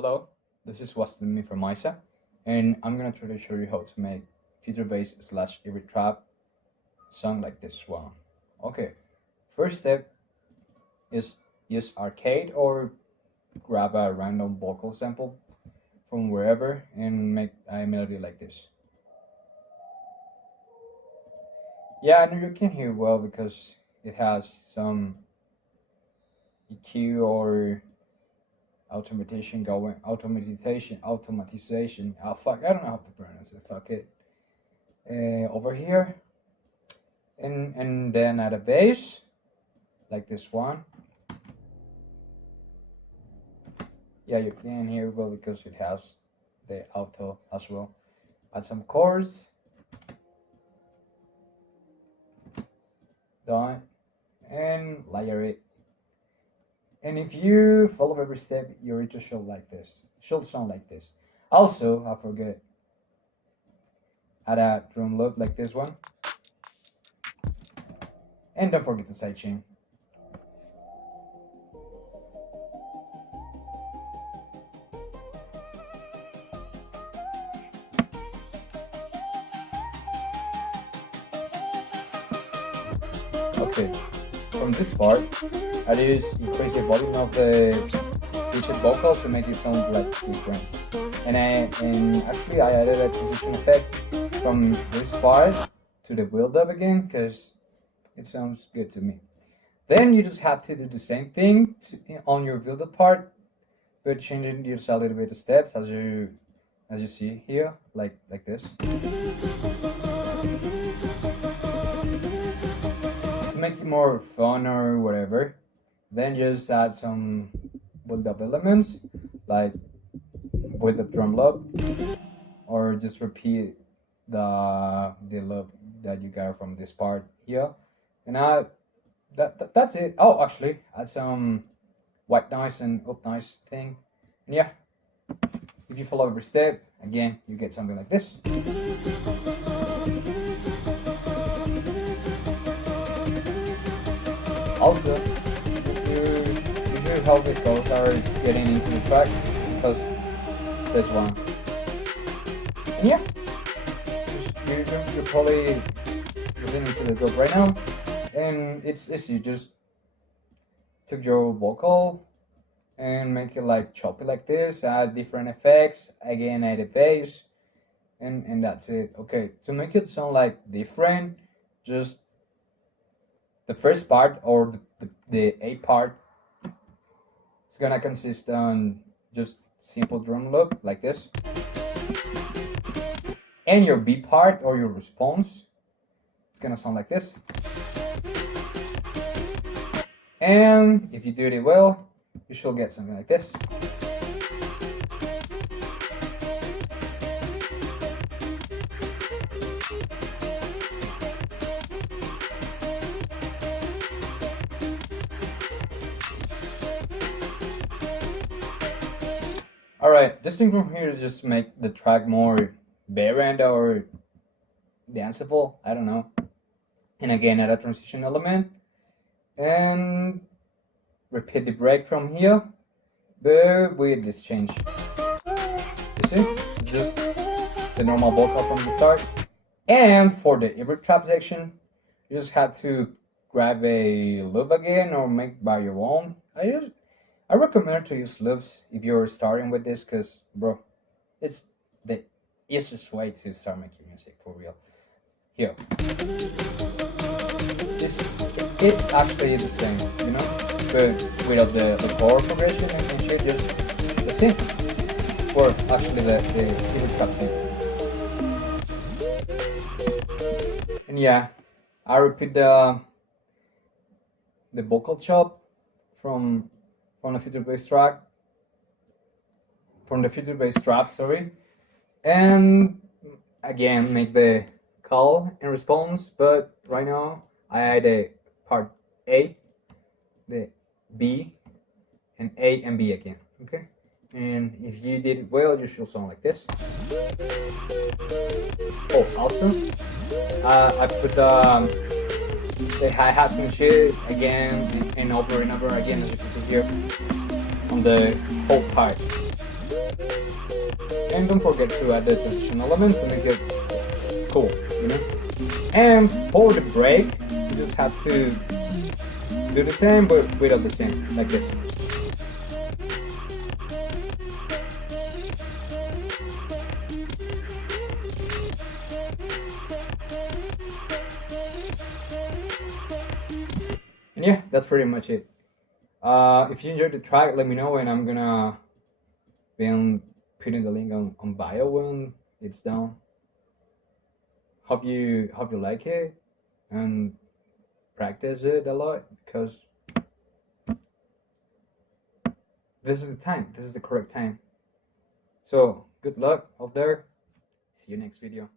Hello, this is me from Isa, and I'm gonna try to show you how to make Future-based slash every trap song like this one. Okay, first step is use arcade or grab a random vocal sample from wherever and make a melody like this. Yeah, I know you can hear well because it has some EQ or automatization. Oh fuck, I don't know how to pronounce it. Fuck it. Over here, and then at a bass, like this one. Yeah, you can hear well because it has the auto as well. Add some chords. Done. And layer it. And if you follow every step, your intro should sound like this. Also, I forget, add a drum loop like this one. And don't forget the sidechain. Okay, from this part, I just increase the volume of the featured vocal to make it sound like different. And actually I added a transition effect from this part to the build up again because it sounds good to me. Then you just have to do the same thing on your build up part, but changing just a little bit of steps as you see here, like this. To make it more fun or whatever, then just add some build up elements like with the drum loop, or just repeat the loop that you got from this part here, and that's it. Oh, actually, add some white noise and up noise thing, and yeah, if you follow every step, again, you get something like this. Also, if you how the girls are getting into the track, because this one. And yeah, you're probably listening to the dub right now, and it's easy. Just took your vocal and make it like choppy like this, add different effects, again add a bass, and that's it. Okay, to make it sound like different, just the first part or the A part, it's gonna consist on just simple drum loop like this, and your B part or your response, it's gonna sound like this. And if you do it well, you should get something like this. Alright, this thing from here is just make the track more variant or danceable, I don't know. And again, add a transition element and repeat the break from here, but with this change. You see? Just the normal vocal from the start. And for the every trap section, you just have to grab a loop again or make by your own. I recommend to use loops if you're starting with this, because bro, it's the easiest way to start making music for real. Here, it's actually the same, you know, but without the chord progression and shit, just the synth, or actually the even trap thing. And yeah, I repeat the vocal chop from the Future-based track, from the Future-based trap, sorry, and again make the call and response. But right now I add a part A, the B, and A and B again. Okay, and if you did it well, you should sound like this. Oh, also, I put the hi-hats and shit again and over and over again, as you can see here on the whole part. And don't forget to add the transition element to make it cool, you know? And for the break, you just have to do the same but without the same, like this. And yeah, that's pretty much it. If you enjoyed the track, let me know, and I'm gonna be putting the link on bio when it's done. Hope you like it and practice it a lot, because this is the time. This is the correct time. So good luck out there. See you next video.